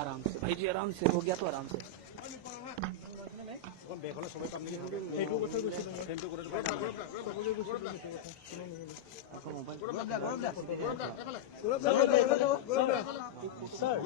आराम से भाई जी, आराम से हो गया तो आराम से। सर